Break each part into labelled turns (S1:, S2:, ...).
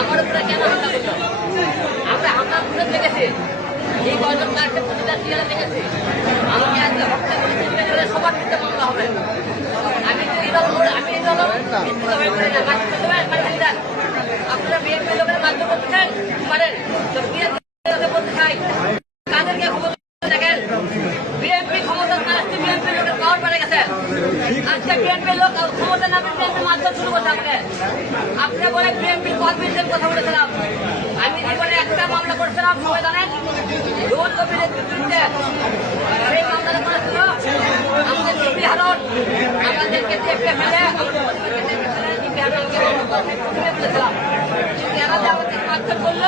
S1: আমার উপরে কেন আমরা হামলা করে দেখেছি এই কয়জন তারকে প্রতিটা দেখেছি। আপনারা বিএনপি লোক শুরু করছে আপনি বলে বিএনপি পদ বিরুদ্ধে কথা বলেছিলাম। আমি জীবনে একটা মামলা করেছিলাম, সবাই জানেন? রোড কবিরের বিরুদ্ধে সেই মামলাটা করেছিল আমাদের ডিপি হারন আমাদেরকে চেপে ফেলে আমাদের পরিবারকে চেপে ফেলে ডিপি হারন আমাকে মামলা করে তুলে ফেলেছিলাম কিন্তু এরা যে আমাদের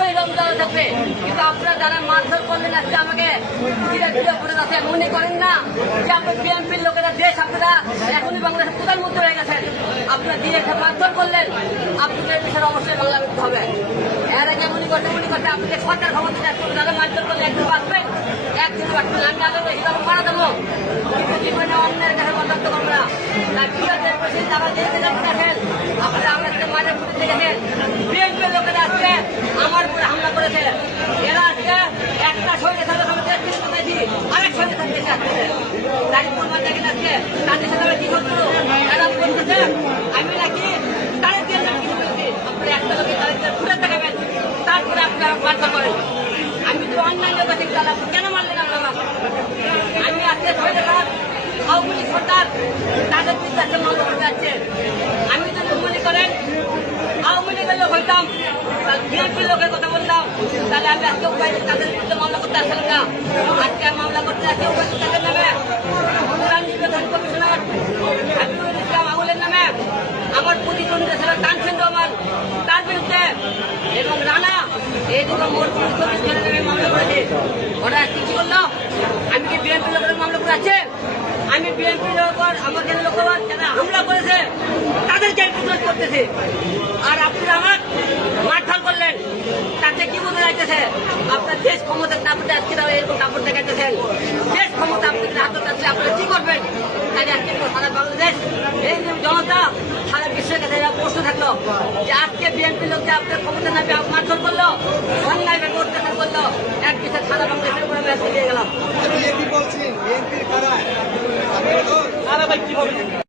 S1: কিন্তু আপনারা যারা মারধর করলেন আজকে আমাকে করে মনে করেন না যে আপনার বিএনপির লোকেরা দেশ আপনারা এখনই বাংলাদেশের প্রধানমন্ত্রী হয়ে গেছেন। আপনারা দিয়ে একটা মারধর করলেন, আপনাদের দেশের অবশ্যই বাংলা করতে হবে। এর আগে মনে মনে করতে আপনাকে সরকার ক্ষমতা করবে যারা মারধর করলে একদিন বাঁচবেন একদিন বাঁচবেন আমি আগে হিসাব দেবো জীবনে আমার উপরে হামলা করেছে এরা আজকে একটা শহীদের সাথে সাথে আরেক সাথে দেশে আসছে তাই প্রমাণ দেখেন আজকে তাদের সাথে আমি কি করব এরা বলতেছে আমি নাকি তাদের নাকি কিছু আপনারা একটা লোকের তাদের দেখাবেন তারপরে আপনারা বার্তা করেন আমি তো অন্যান্য কাছে কেন মারলেন আপনারা? আমি আজকে শহীদের রাত আওয়ামী সরকার তাদের আজকে মামলা করতে যাচ্ছে আমি যদি মনে করেন, আওয়ামী লীগের লোক হইতাম বিএনপির লোকের কথা বললাম তাহলে আমি আজকে উপায় তাদের বিরুদ্ধে মামলা করতে আসলাম না। আজকে মামলা করতে আসছি উপায় তাদের নামে প্রধান নির্বাচন কমিশনার হাবিবুল আউলের নামে, আমার প্রতিদ্বন্দ্বী ছিল তানসেন রহমান। তার বিরুদ্ধে এবং রানা এই দুটো মোট কমিশনের নামে মামলা করেছে। ওরা কি করল আমি কি বিএনপি লোকের মামলা করে আছে আমি বিএনপি লোকর আমাদের লোকবার যারা হামলা করেছে, তাদেরকে প্রতিরোধ করতেছে। আর আপনারা আমার মারধর করলেন, তাতে কি বোঝা যাইতেছে? আপনার দেশ ক্ষমতার তারপরে আজকে এরকম কাপড় দেখাইতেছেন। দেশ ক্ষমতা আপনাদের হাতে থাকলে আপনারা কি করবেন? তাই আজকে সারা বাংলাদেশ, এই জনতা, সারা বিশ্বের কাছে প্রশ্ন থাকল যে আজকে বিএনপি লোক যে আপনার ক্ষমতা নামে মারধর করল, অন্যায় অত্যাচার করল এক বিষয় সারা বাংলাদেশের উপরে আমি আজকে দিয়ে